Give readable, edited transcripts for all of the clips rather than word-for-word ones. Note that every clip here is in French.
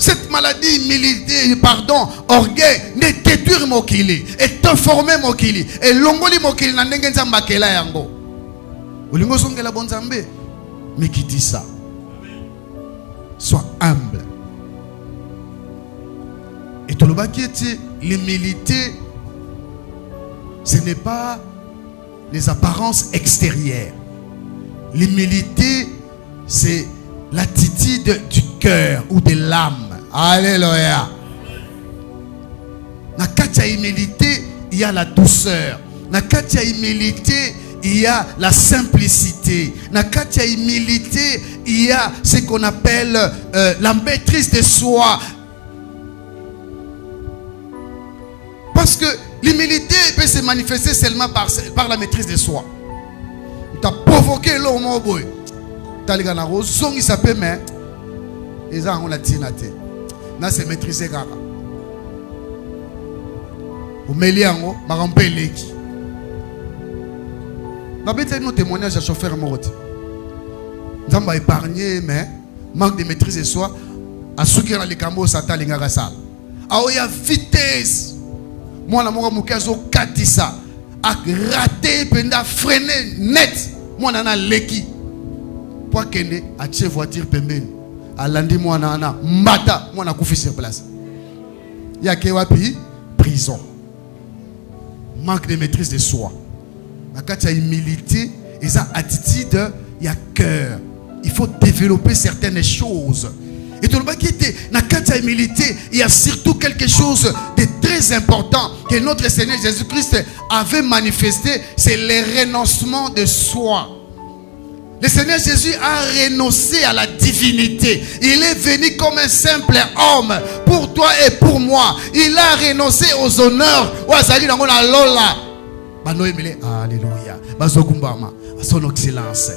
Cette maladie, orgueil, ne détruire mokili et transformer mokili et longoli mokili na ndenge nzamba kela yango. Olingo songela bonzambe, mais qui dit ça? Sois humble. Et tout le bas qui était l'humilité, ce n'est pas les apparences extérieures. L'humilité, c'est l'attitude du cœur ou de l'âme. Alléluia. Dans la humilité, il y a la douceur. Dans la humilité, il y a la simplicité. Dans la humilité, il y a ce qu'on appelle la maîtrise de soi. Parce que l'humilité peut se manifester seulement par la maîtrise de soi. Tu as provoqué l'homme au boy. Tu as les gars qui s'appelle mais ils ont la tinate. Là c'est maîtriser gaga. Au meliango, marampe leki. Na bête nos témoignages à chauffeur moroti. Nous avons épargné mais manque de maîtrise de soi. À ceux qui ont les cambos sata linga sala. Ah il y a vitesse. Moi la mora mukazo katisa. A raté penda freiner net. Moi nana leki. Pour kende a tche voiture pembeni. A landi moi nana mbata moi na koufi sur place. Ya ke wapi prison. Manque de maîtrise de soi. Quand il y a humilité, il y a attitude, il y a cœur. Il faut développer certaines choses. Et tout le monde qui était dans la humilité, il y a surtout quelque chose de très important que notre Seigneur Jésus-Christ avait manifesté, c'est le renoncement de soi. Le Seigneur Jésus a renoncé à la divinité. Il est venu comme un simple homme pour toi et pour moi. Il a renoncé aux honneurs. Alléluia. Son excellence.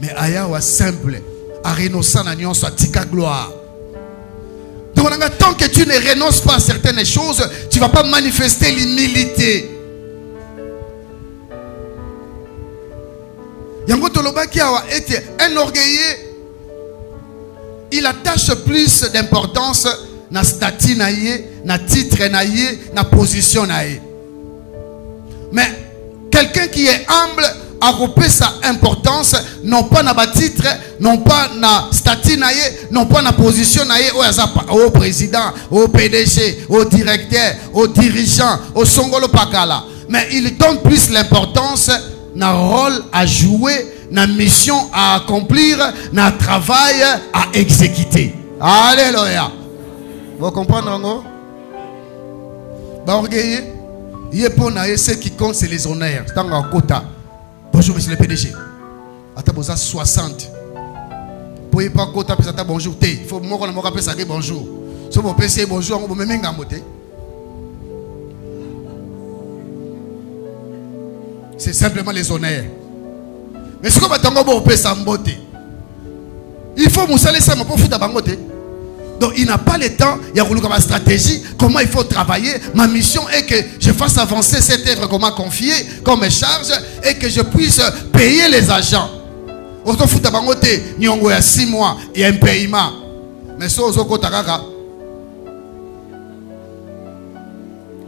Mais aya wa simple. A renoncé à l'union soit tika gloire. Donc tant que tu ne renonces pas à certaines choses, tu ne vas pas manifester l'humilité. Yango Toloba qui a été un orgueilleux, il attache plus d'importance na statut naïe, na titre naïe, na position naïe. Mais quelqu'un qui est humble a repris sa importance, non pas na titre, non pas na statut naïe, non pas na position naïe, au président, au PDG, au directeur, au dirigeant, au Songolo Pakala. Mais il donne plus l'importance na rôle à jouer, na mission à accomplir, na travail à exécuter. Alléluia. Vous comprenez, non? Orgueilleux, ce qui compte, c'est les honneurs. C'est un quota. Bonjour, monsieur le PDG. Attends, vous avez 60. Pour ne pas quota, bonjour. Il faut que je me rappelle ça, bonjour. Si vous pensez bonjour, vous me mettez en beauté. C'est simplement les honneurs. Mais ce que vous avez fait, il faut que vous allez ça pour foutre à bangote. Donc il n'a pas le temps, il y a une stratégie, comment il faut travailler. Ma mission est que je fasse avancer cette œuvre qu'on m'a confiée, qu'on me charge, et que je puisse payer les agents. Autant foutre à bangote, il y a 6 mois, il y a un paiement. Mais ça, vous avez.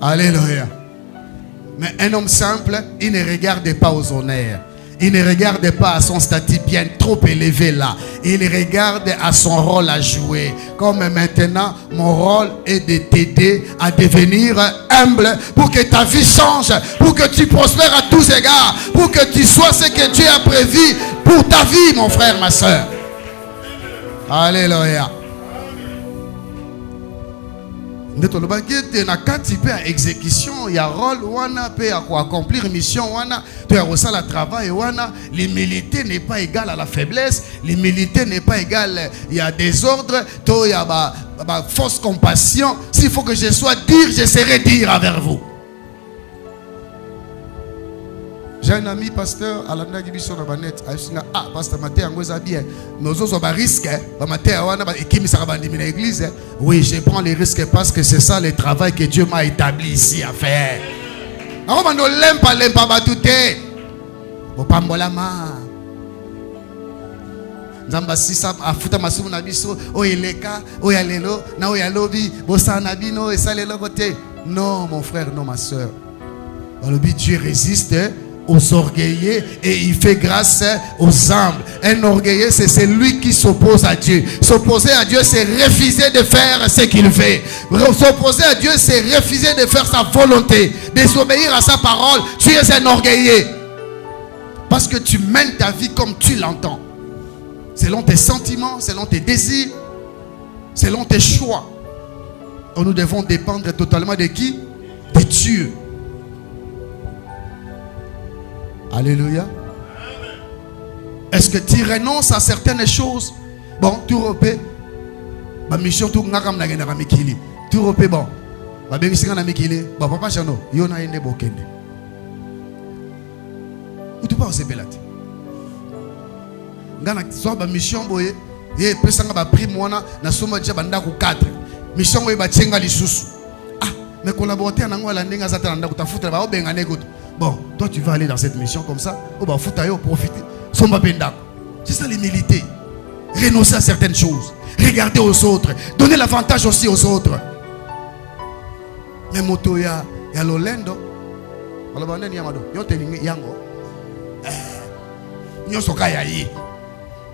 Alléluia. Mais un homme simple, il ne regarde pas aux honneurs. Il ne regarde pas à son statut bien trop élevé là. Il regarde à son rôle à jouer. Comme maintenant, mon rôle est de t'aider à devenir humble pour que ta vie change, pour que tu prospères à tous égards, pour que tu sois ce que Dieu a prévu pour ta vie, mon frère, ma soeur. Alléluia. Exécution, il y a rôle, il y a accomplir mission, il y a travail. L'humilité n'est pas égale à la faiblesse, l'humilité n'est pas égale, il y a désordre, il y a fausse compassion. S'il faut que je sois dire, je serai dire envers vous. J'ai un ami pasteur à la Nagibiso de Banet. Ah, pasteur Maté, on bien. Nous avons des risques. Oui, je prends les risques parce que c'est ça le travail que Dieu m'a établi ici à faire. On ne l'aime pas tout. Nzamba sisa afuta masumu na biso oyeleka oyalelo na oyalobi bosana bino esalelo côté. Non mon frère, non ma soeur. Dieu résiste aux orgueilleux et il fait grâce aux humbles. Un orgueilleux, c'est celui qui s'oppose à Dieu. S'opposer à Dieu, c'est refuser de faire ce qu'il fait. S'opposer à Dieu, c'est refuser de faire sa volonté, désobéir à sa parole. Tu es un orgueilleux. Parce que tu mènes ta vie comme tu l'entends. Selon tes sentiments, selon tes désirs, selon tes choix. Et nous devons dépendre totalement de qui? De Dieu. Alléluia. Est-ce que tu renonces à certaines choses? Bon, tu repais. Ma mission, tout n'akam na gena mikili. Tu repais bon. Ba bengi singa na mikili. Ba papa chano. Yo na ende bokende. Ou tu pas ose belati. Ngana so ba mission boye. Ye pesanga ba prix mwana na soma dia banda ku 4. Mission boye ba tsenga lisusu. Ah, mais collaborateur nango ala ndenga zata nda kutafuta ba obenga negoto. Bon, toi tu vas aller dans cette mission comme ça. Oh bah foutayo profiter. Soma benda. C'est ça l'humilité. Renoncer à certaines choses. Regarder aux autres. Donner l'avantage aussi aux autres. Mais moto ya lolendo. Alors bande ni amado. Yo telingi yango. Nyo soka ya yi.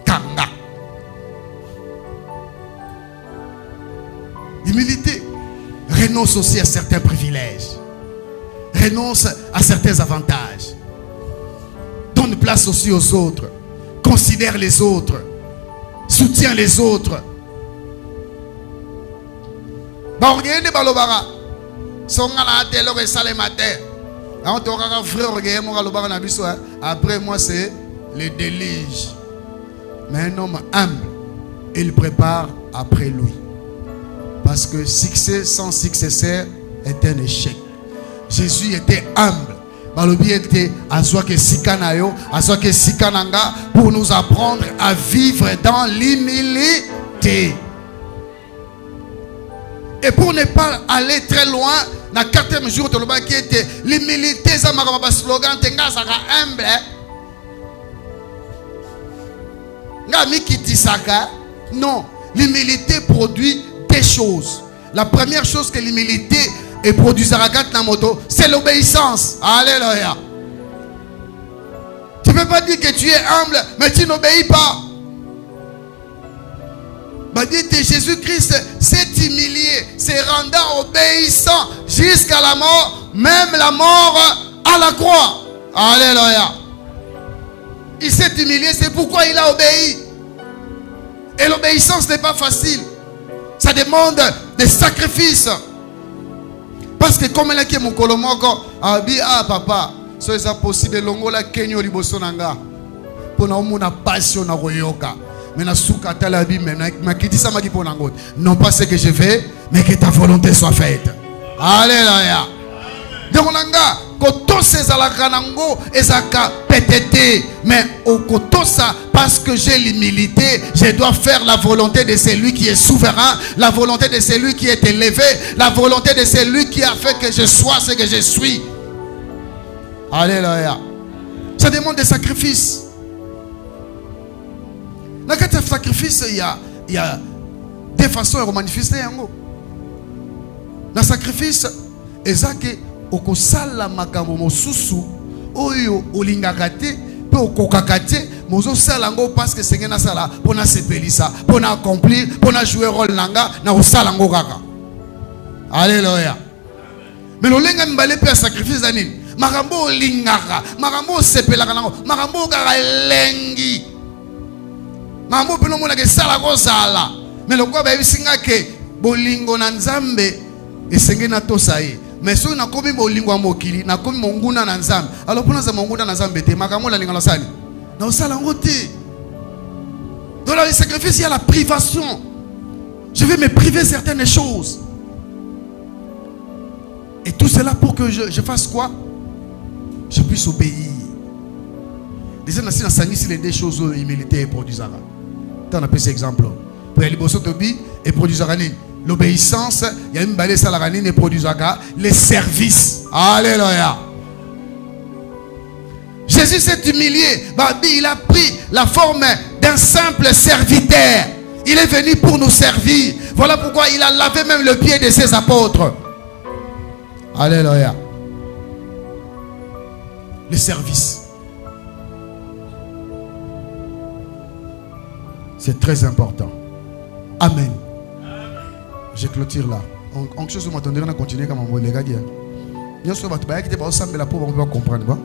Kanga. Humilité. Renonce aussi à certains privilèges. Renonce à certains avantages. Donne place aussi aux autres. Considère les autres. Soutiens les autres. Après moi c'est le déluge. Mais un homme humble, il prépare après lui. Parce que succès sans successeur est un échec. Jésus était humble. Balobi était azoke sikanayo, azoke sikananga pour nous apprendre à vivre dans l'humilité. Et pour ne pas aller très loin, dans le 4e jour de l'Oba qui était l'humilité, ça m'a rappelé slogan, tenga saka humble. Ngami kiti saka. Non, l'humilité produit des choses. La première chose que l'humilité et produit na moto, c'est l'obéissance. Alléluia. Tu ne peux pas dire que tu es humble, mais tu n'obéis pas. Jésus-Christ s'est humilié, s'est rendu obéissant jusqu'à la mort, même la mort à la croix. Alléluia. Il s'est humilié, c'est pourquoi il a obéi. Et l'obéissance n'est pas facile. Ça demande des sacrifices. Parce que comme elle a dit mon colomoko, ah papa, c'est possible longo la kenyo liboso nanga. Pour na passion na royoka. Mais na souka talabi mais na kiti sama ki ponango. Non pas ce que je fais, mais que ta volonté soit faite. Alléluia. Donc nanga koto ces alakanango ezaka pétété, mais au koto ça parce que j'ai l'humilité, je dois faire la volonté de celui qui est souverain, la volonté de celui qui est élevé, la volonté de celui qui a fait que je sois ce que je suis. Alléluia. Ça demande des sacrifices. Dans le sacrifice, il y a des façons de manifester. Dans le sacrifice, ezake okosala makambo mosusu oyo olingakate pe okokakate mozo salango parce que c'est na sala pona sepelisa pona accomplir pona jouer rôle nanga na osalango kaka. Alléluia. Mais lolenga mbale pe sacrifice anini makambo olingaka makambo sepelaka nango makambo kaka lengi makambo pe no mona ke sala ko sala mais lokwa ba bisinga ke bolingo na nzambe esenge na tosaye. Mais si on a commis mon lingua mokili, na commis mon guna na nzambe. Alors pour nous mon guna na nzambe te, makamo la lingala sali. Na sala ngote. Dans le sacrifice il y a la privation. Je vais me priver certaines choses. Et tout cela pour que je fasse quoi? Je puisse obéir. Les gens dans sangi les deux choses humilité et produisara. T'en as pris cet exemple. Pour aller bosso tobi et produisara ni. L'obéissance, il y a une balai salaranine et produisaka les services. Alléluia. Jésus s'est humilié. Il a pris la forme d'un simple serviteur. Il est venu pour nous servir. Voilà pourquoi il a lavé même le pied de ses apôtres. Alléluia. Le service. C'est très important. Amen. Je clôture là. En quelque chose, on m'attendrait à continuer comme on va les gars. Bien sûr, on va comprendre.